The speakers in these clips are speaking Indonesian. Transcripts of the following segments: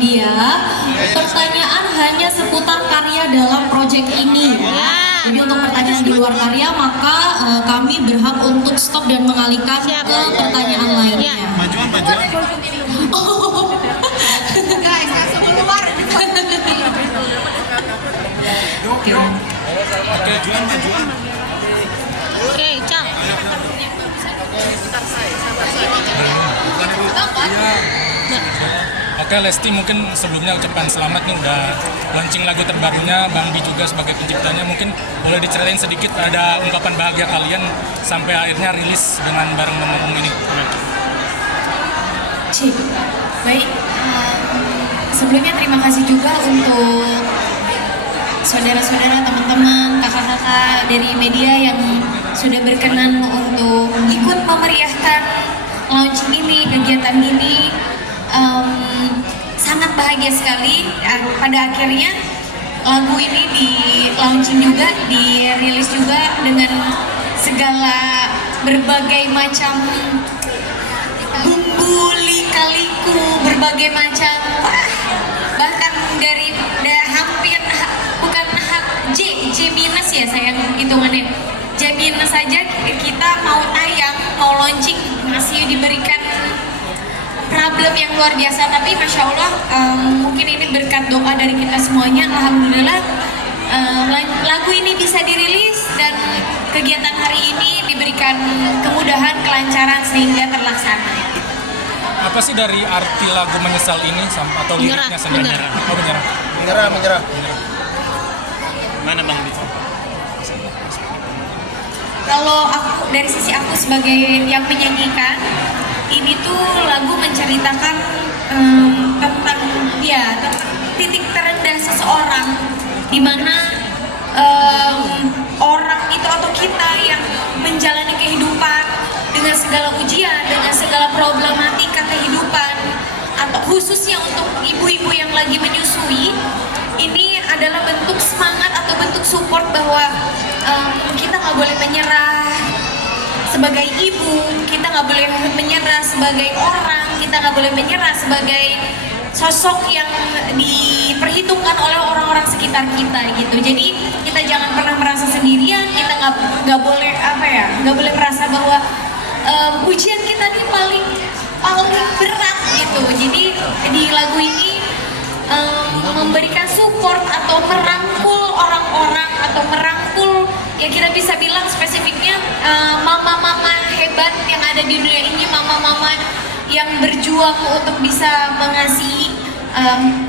media. Pertanyaan hanya seputar karya dalam proyek ini. Jadi untuk pertanyaan di luar karya maka kami berhak untuk stop dan mengalihkan ke pertanyaan lainnya. Majuan. Guys, langsung keluar. Oke, majuan. Oke, Cang. Oke, Lesti, mungkin sebelumnya ucapan selamat nih udah launching lagu terbarunya, Bang Bi juga sebagai penciptanya. Mungkin boleh diceritain sedikit ada ungkapan bahagia kalian sampai akhirnya rilis dengan bareng Memong ini. Cik, baik. Sebelumnya terima kasih juga untuk saudara-saudara, teman-teman, kakak-kakak dari media yang sudah berkenan untuk ikut memeriahkan launch ini, kegiatan ini. Sangat bahagia sekali. Pada akhirnya lagu ini di launching juga, dirilis juga dengan segala berbagai macam bumbu lika-liku, berbagai macam bahkan dari hampir bukan J minus ya sayang hitungannya. J minus saja kita mau tayang, mau launching masih diberikan problem yang luar biasa, tapi Masya Allah mungkin ini berkat doa dari kita semuanya. Alhamdulillah lagu ini bisa dirilis dan kegiatan hari ini diberikan kemudahan, kelancaran sehingga terlaksana. Apa sih dari arti lagu Menyesal ini atau liriknya sebenarnya? Oh, menyerah. Mana Bang Bi? Kalau aku dari sisi aku sebagai yang menyanyikan, ini tuh lagu menceritakan tentang titik terendah seseorang, di mana orang itu atau kita yang menjalani kehidupan dengan segala ujian, dengan segala problematika kehidupan, atau khususnya untuk ibu-ibu yang lagi menyusui, ini adalah bentuk semangat atau bentuk support bahwa kita nggak boleh menyerah. Sebagai ibu, kita nggak boleh menyerah sebagai orang, kita nggak boleh menyerah sebagai sosok yang diperhitungkan oleh orang-orang sekitar kita gitu. Jadi kita jangan pernah merasa sendirian, kita nggak boleh nggak boleh merasa bahwa ujian kita ini paling berat gitu. Jadi di lagu ini memberikan support atau merangkul orang-orang atau merangkul, ya kita bisa bilang spesifiknya mama-mama hebat yang ada di dunia ini, mama-mama yang berjuang untuk bisa mengasihi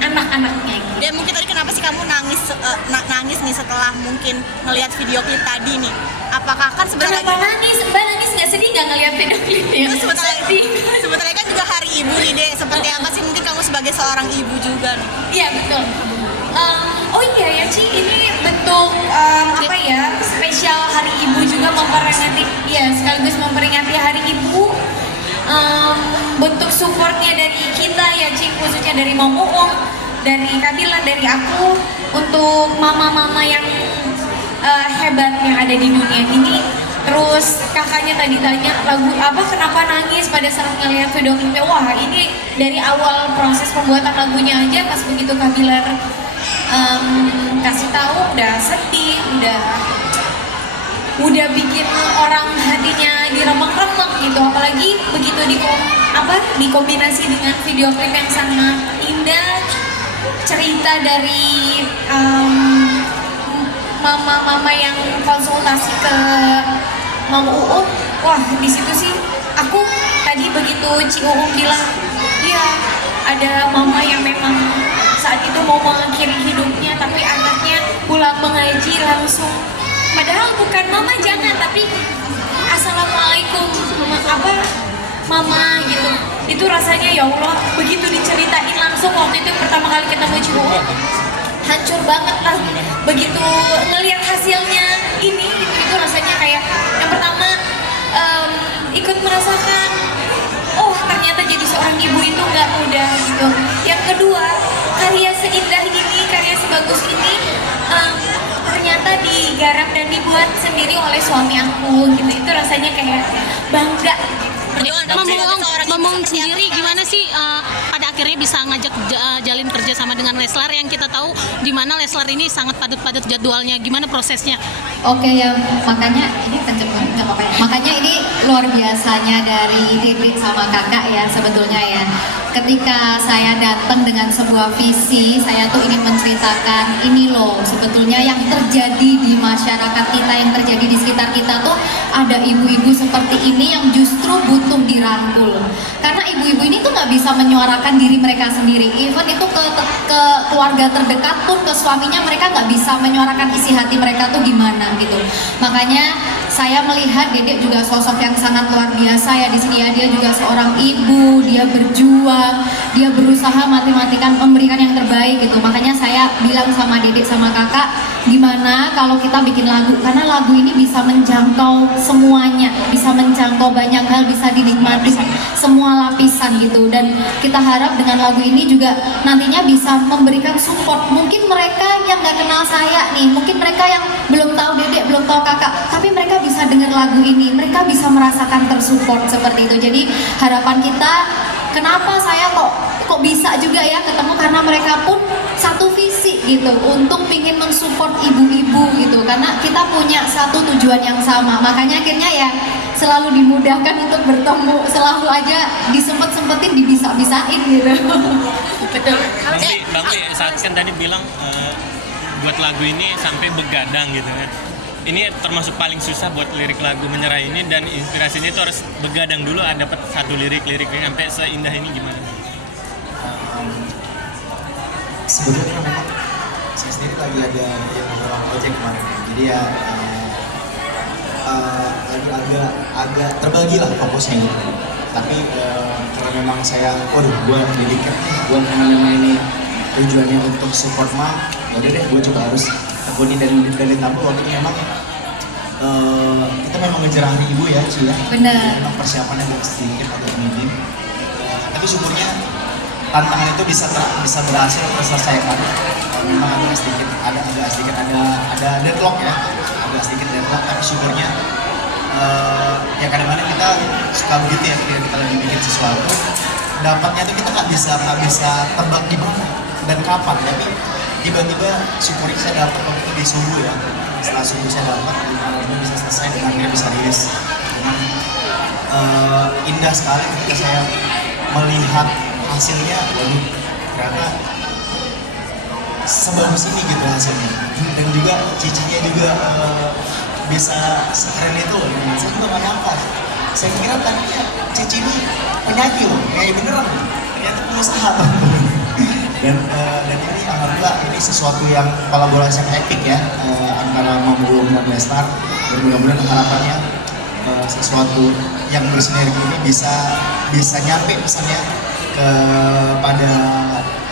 anak-anaknya. Dan mungkin tadi kenapa sih kamu nangis nih setelah mungkin ngelihat video klip tadi nih? Apakah kan sebenarnya Kenapa nangis? Mbak nangis nggak sedih nggak ngeliat video klipnya? Sebetulnya kan juga hari ibu nih Dek. Seperti apa sih mungkin kamu sebagai seorang ibu juga nih? Iya betul. Oh iya ya Ci, ini bentuk spesial Hari Ibu juga memperingati, ya sekaligus memperingati Hari Ibu. Bentuk supportnya dari kita ya Ci, khususnya dari Mom Uung, dari Kabila, dari aku untuk mama-mama yang hebat yang ada di dunia ini. Terus kakaknya tadi tanya lagu apa, kenapa nangis pada saat ngeliat video klipnya. Wah ini dari awal proses pembuatan lagunya aja, pas begitu Kabila kasih tahu udah sedih, udah bikin orang hatinya diremek-remek gitu. Apalagi begitu dikombinasi dengan video klip yang sangat indah, cerita dari mama-mama yang konsultasi ke Mama Uung. Wah di situ sih aku tadi begitu Ci Uung bilang, iya ada mama yang memang saat itu mau mengakhiri hidupnya, tapi anaknya pulang mengaji langsung, padahal bukan mama jangan, tapi assalamualaikum mama gitu. Itu rasanya ya Allah, begitu diceritain langsung waktu itu pertama kali ketemu Ci Uung, hancur banget lah. Begitu ngelihat hasilnya itu rasanya kayak yang pertama ikut merasakan, oh ternyata jadi seorang ibu itu nggak mudah gitu. Yang kedua, karya seindah ini, karya sebagus ini ternyata digarap dan dibuat sendiri oleh suami aku gitu. Itu rasanya kayak bangga. Memong sendiri gimana sih pada akhirnya akhirnya bisa ngajak jalin kerja sama dengan Leslar yang kita tahu di mana Leslar ini sangat padat-padat jadwalnya. Gimana prosesnya? Oke ya, makanya ini kenceng banget nggak apa-apa ya. Makanya ini luar biasanya dari Dede sama kakak ya sebetulnya ya. Ketika saya datang dengan sebuah visi, saya tuh ingin menceritakan ini loh sebetulnya yang terjadi di masyarakat kita, yang terjadi di sekitar kita tuh ada ibu-ibu seperti ini yang justru butuh dirangkul. Karena ibu-ibu ini tuh nggak bisa menyuarakan diri mereka sendiri. Even itu ke keluarga terdekat pun, ke suaminya mereka nggak bisa menyuarakan isi hati mereka tuh gimana gitu. Makanya saya melihat Dedek juga sosok yang sangat luar biasa ya di sini ya. Dia juga seorang ibu, dia berjuang, dia berusaha mati-matikan memberikan yang terbaik gitu. Makanya saya bilang sama Dedek sama kakak, gimana kalau kita bikin lagu, karena lagu ini bisa menjangkau semuanya, bisa menjangkau banyak hal, bisa dinikmati semua lapisan gitu. Dan kita harap dengan lagu ini juga nantinya bisa memberikan support. Mungkin mereka yang nggak kenal saya nih, mungkin mereka yang belum tahu Dedek, belum tahu kakak, tapi mereka bisa dengar lagu ini, mereka bisa merasakan tersupport seperti itu. Jadi harapan kita, kenapa saya kok bisa juga ya ketemu, karena mereka pun satu visi gitu untuk pingin mensupport ibu-ibu gitu, karena kita punya satu tujuan yang sama. Makanya akhirnya ya selalu dimudahkan untuk bertemu, selalu aja disempet-sempetin, dibisa-bisain gitu. Betul. Bang Lee, saat kan tadi bilang buat lagu ini sampai begadang gitu kan. Ini termasuk paling susah buat lirik lagu Menyerah ini, dan inspirasinya itu harus begadang dulu, ada dapat satu liriknya sampai seindah ini gimana? Sebetulnya memang saya sendiri lagi ada yang beberapa project kemarin, jadi ya lagi agak terbagi lah fokusnya gitu. Tapi karena memang saya, gue dedikat nih, gue memang ini tujuannya untuk support mom, udah deh gue coba harus tekuni dan ditambah waktu itu memang kita memang ngejar hari ibu ya Ci ya. Benar. Memang persiapannya agak sedikit agak minim, tapi syukurnya tantangan itu bisa berhasil terselesaikan. Memang agak sedikit ada deadlock ya, agak sedikit deadlock, tapi syukurnya ya kadang-kadang kita suka begitu ya, ketika kita lagi bikin sesuatu dapatnya tuh kita nggak bisa tebak di mana dan kapan, tapi tiba-tiba syukurin saya dapat waktu itu di subuh ya. Setelah subuh saya dapat, itu bisa selesai dan akhirnya bisa rilis. Memang indah sekali ketika saya melihat hasilnya. Waduh, ternyata sebagus ini gitu hasilnya. Dan juga cicinya juga bisa sekeren itu. Saya juga nggak nyangka. Saya kira tadinya cici ini penyanyi loh, kayak beneran. Ternyata pengusaha teman-teman. Dan ini alhamdulillah ini sesuatu yang kolaborasi yang epic ya, antara Mom Boom dan Leslar. Dan mudah-mudahan harapannya sesuatu yang bersinergi ini bisa nyampe pesannya kepada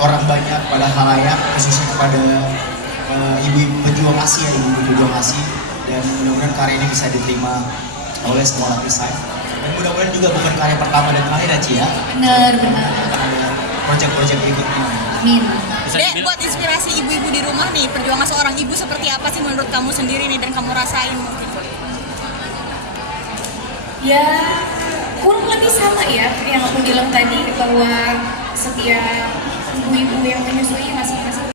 orang banyak, pada halayak, khususnya kepada ibu-ibu pejuang ASI ya, ibu-ibu pejuang ASI. Dan mudah-mudahan karya ini bisa diterima oleh semua lapisan. Dan mudah-mudahan juga bukan karya pertama dan terakhir ya Ci ya. Benar. Proyek-proyek berikutnya. Amin. Dek, buat inspirasi ibu-ibu di rumah nih, perjuangan seorang ibu seperti apa sih menurut kamu sendiri nih dan kamu rasain mungkin? Ya kurang lebih sama ya yang aku bilang tadi, bahwa setiap ibu-ibu yang menyusui masing